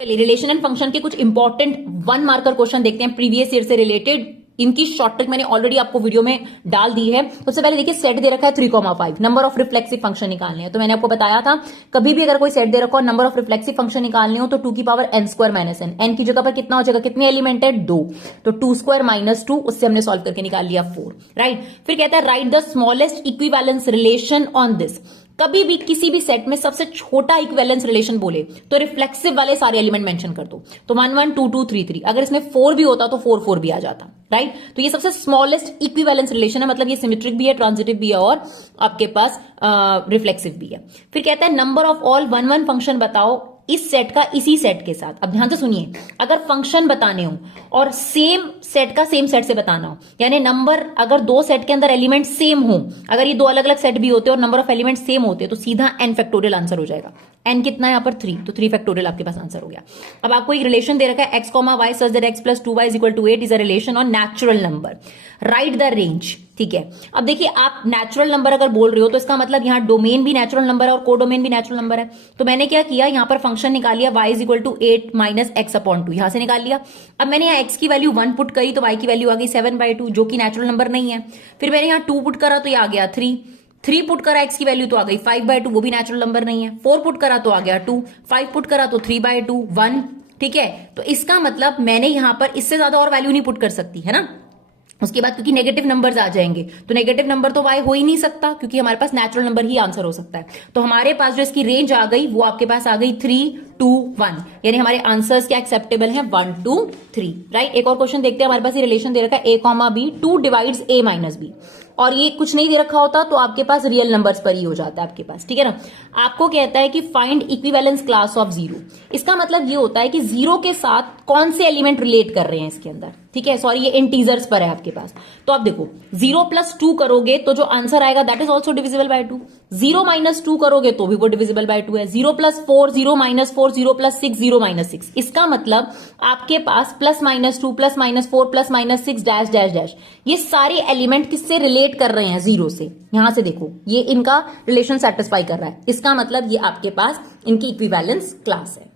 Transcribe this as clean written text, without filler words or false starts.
Relation and function के कुछ important 1 marker question देखते हैं प्रीवियस ईयर से रिलेटेड। इनकी शॉर्ट ट्रिक मैंने ऑलरेडी आपको वीडियो में डाल दी है। सबसे पहले देखिए सेट दे रखा है 3,5 नंबर ऑफ रिफ्लेक्सिव फंक्शन निकालने हैं। तो मैंने आपको बताया था कभी भी अगर कोई सेट दे रखा हो नंबर ऑफ रिफ्लेक्सिव फंक्शन निकालने हो तो 2 की power n square minus n, n की जगह पर कितना हो जाएगा, कितने एलिमेंट है 2, तो 2 स्क्वायर माइनस 2, उससे हमने सॉल्व करके निकाल लिया 4, राइट। फिर कहता है right the smallest equivalence relation on this. कभी भी किसी भी सेट में सबसे छोटा इक्विवेलेंस रिलेशन बोले तो रिफ्लेक्सिव वाले सारे एलिमेंट मेंशन कर दो। तो 1 1 2 2 3 3, अगर इसमें 4 भी होता तो 4 4 भी आ जाता, राइट। तो ये सबसे स्मॉलेस्ट इक्विवेलेंस रिलेशन है, मतलब ये सिमेट्रिक भी है, ट्रांजिटिव भी है और आपके पास रिफ्लेक्सिव भी है। फिर कहता है नंबर ऑफ ऑल 1 1 फंक्शन बताओ इस सेट का इसी सेट के साथ। अब ध्यान से सुनिए, अगर फंक्शन बताने हो और सेम सेट का सेम सेट से बताना हो, यानी नंबर अगर 2 सेट के अंदर एलिमेंट सेम हो, अगर ये 2 अलग अलग सेट भी होते और नंबर ऑफ एलिमेंट सेम होते तो सीधा n फैक्टोरियल आंसर हो जाएगा। n कितना है यहाँ पर 3, तो 3 फैक्टोरियल आपके पास आंसर हो गया। अब आपको एक रिलेशन दे रखा है x, y such that x plus 2y is equal to 8 is a relation on natural number, right the range, ठीक है। अब देखिए आप नेचुरल नंबर अगर बोल रहे हो तो इसका मतलब यहाँ डोमेन भी नेचुरल नंबर है और कोडोमेन भी नेचुरल नंबर है। तो मैंने क्या किया, यहाँ पर फंक्शन निकाल लिया y is equal to 8 minus x upon 2, यहां से निकाल लिया। अब मैंने यहाँ x की वैल्यू 1 पुट करी तो y की वैल्यू आ गई 7/2, जो कि नेचुरल नंबर नहीं है। फिर मैंने यहाँ 2 पुट करा तो ये आ गया 3 पुट करा x की वैल्यू तो आ गई 5/2, वो भी नेचुरल नंबर नहीं है। 4 पुट करा तो आ गया 2, 5 पुट करा तो 3/2, 1, ठीक है। तो इसका मतलब मैंने यहां पर इससे ज्यादा और वैल्यू नहीं पुट कर सकती, है ना। उसके बाद क्योंकि नेगेटिव नंबर्स आ जाएंगे तो नेगेटिव नंबर तो y हो ही नहीं सकता, क्योंकि हमारे पास नेचुरल नंबर ही आंसर हो सकता है। तो हमारे पास जो इसकी रेंज आ गई वो आपके पास आ गई 3 2 1, यानी हमारे आंसर्स क्या एक्सेप्टेबल हैं 1 2 3, राइट। एक और क्वेश्चन देखते हैं। हमारे पास ये रिलेशन दे रखा है a, b 2 divides a minus b, और ये कुछ नहीं दे रखा होता तो आपके पास रियल नंबर्स पर ही हो जाता है आपके पास, ठीक है ना। आपको कहता है कि फाइंड इक्विवेलेंस क्लास ऑफ 0। इसका मतलब ये होता है कि 0 के साथ कौन से एलिमेंट रिलेट कर रहे हैं इसके अंदर, ठीक है। सॉरी ये इंटीजर्स पर है आपके पास। तो आप देखो 0 प्लस 2 करोगे तो जो आंसर आएगा that is also divisible by 2। 0 minus 2 करोगे तो भी वो डिविजिबल बाय 2 है। 0 प्लस 4, 0 माइनस 4, 0 प्लस 6, 0 माइनस 6। इसका मतलब आपके पास plus minus 2, plus minus 4, plus minus 6, dash dash dash, ये सारे एलिमेंट किससे रिलेट कर रहे हैं 0 से। यहां से देखो ये इनका रिलेशन सेटिस्फाई कर रहा है, इसका मतलब ये आपके पास इनकी इक्विवेलेंस क्लास है।